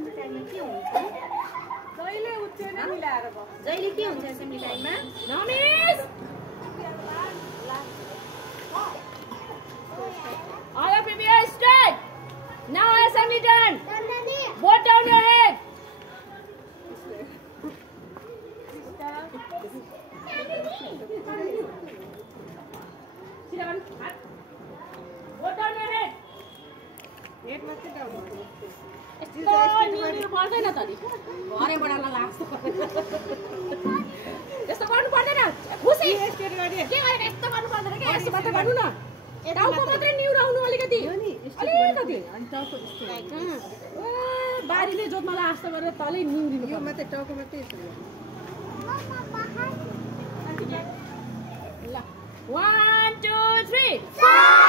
assembly टाइममा के हुन्छ जहिले उठ्दैन मिलाएर भयो जहिले के हुन्छ एसेम्ब्ली टाइममा Ramesh all of you are straight now assembly done both down your head sit down both down your head head मात्रै डाउन गर्नु पर्दैन त नि घरै बडाल्न लाग्छ यस्तो गर्नु पर्दैन खुसी के गरेर यस्तो गर्नु पर्दैन के यस्तो मात्र गर्नु न टाउको मात्रै निउराउनु अलिकति अलिकति अनि टाउको यस्तो बारीले जोत्नलाई आस्था गरेर तलै निउरिनु यो मात्रै टाउको मात्रै यसो ल 1 2 3